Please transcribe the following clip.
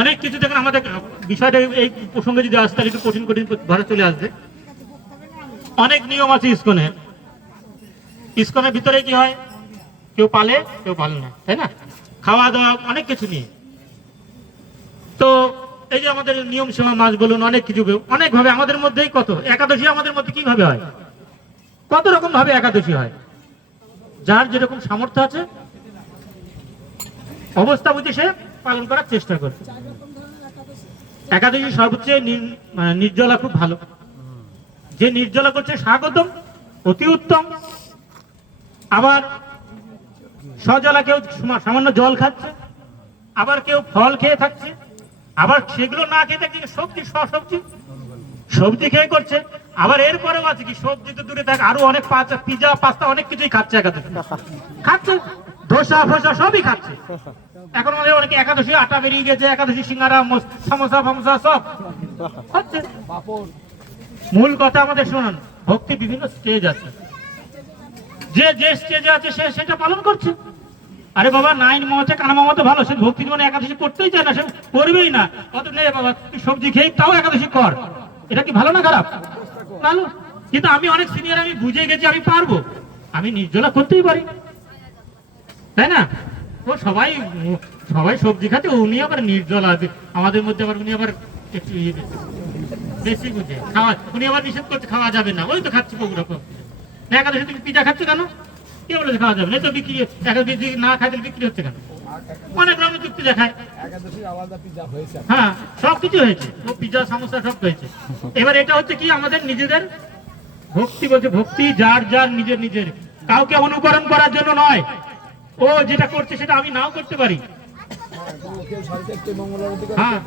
অনেক কিছু দেখেন আমাদের বিষয়টা এই প্রসঙ্গে যদি আসতে একটু কঠিন কঠিন ধরে চলে আসবে। অনেক নিয়ম আছে ইসকনের। ইসকনের ভিতরে কি হয়, কেউ পালে কেউ পালে না, তাই না? খাওয়া দাওয়া অনেক কিছু নিয়ে। তো এই যে আমাদের নিয়ম সীমা মাছ বলুন, অনেক কিছু অনেক ভাবে আমাদের মধ্যেই কত একাদশী আমাদের মধ্যে কিভাবে হয়, কত রকম ভাবে একাদশী হয়। যার যেরকম সামর্থ্য আছে অবস্থা বুঝে সে পালন করার চেষ্টা করে। একাদশী সবচেয়ে নির্জলা খুব ভালো। যে নির্জলা করছে স্বাগতম, অতি উত্তম। আবার সজলা কেউ সামান্য জল খাচ্ছে, আবার কেউ ফল খেয়ে থাকছে, আবার সেগুলো না খেয়ে থাকছে সবজি সবজি সবজি খেয়ে করছে। আবার এরপরেও আছে কি, সবজি তো দূরে থাক, আরো অনেক পিজা পাস্তা অনেক কিছুই খাচ্ছে একাদশী, খাচ্ছে ধোসা ফোসা সবই খাচ্ছে। এখন আমাদের অনেকে একাদশী আটা বেরিয়ে গেছে, একাদশী সিঙ্গারা সমোসা ফমোসা সব হচ্ছে। মূল কথা আমাদের শুনুন, ভক্তি বিভিন্ন স্টেজ আছে, যে যে স্টেজে আছে সে সেটা পালন করছে। আরে বাবা নাইন মামাতে কানা মামাতে ভালো, সে ভক্তি জীবনে একাদশী করতেই চায় না, সে করবেই না। অত নেই বাবা তুই সবজি খেয়ে তাও একাদশী কর, এটা কি ভালো না খারাপ? ভালো। কিন্তু আমি অনেক সিনিয়র, আমি বুঝে গেছি আমি পারবো, আমি নির্জলা করতেই পারি, তাই না? ও সবাই সবাই সবজি খাচ্ছে, উনি আবার নির্জলা আছে আমাদের মধ্যে, আবার উনি আবার একটু বেশি বুঝে খাওয়া, উনি আবার নিষেধ করতে খাওয়া যাবে না, ওই তো খাচ্ছি রকম। একাদশী তুমি পিজা খাচ্ছ কেন? কে বলেছে খাওয়া যাবে না? তো বিক্রি একাদশী না খাইতে বিক্রি হচ্ছে কেন? অনেক রকমের যুক্তি দেখায়। হ্যাঁ সবকিছু হয়েছে, পিজা সমস্যা সব হয়েছে। এবার এটা হচ্ছে কি আমাদের নিজেদের ভক্তি, বলছে ভক্তি যার যার নিজের নিজের, কাউকে অনুকরণ করার জন্য নয়। ও যেটা করছে সেটা আমি নাও করতে পারি। হ্যাঁ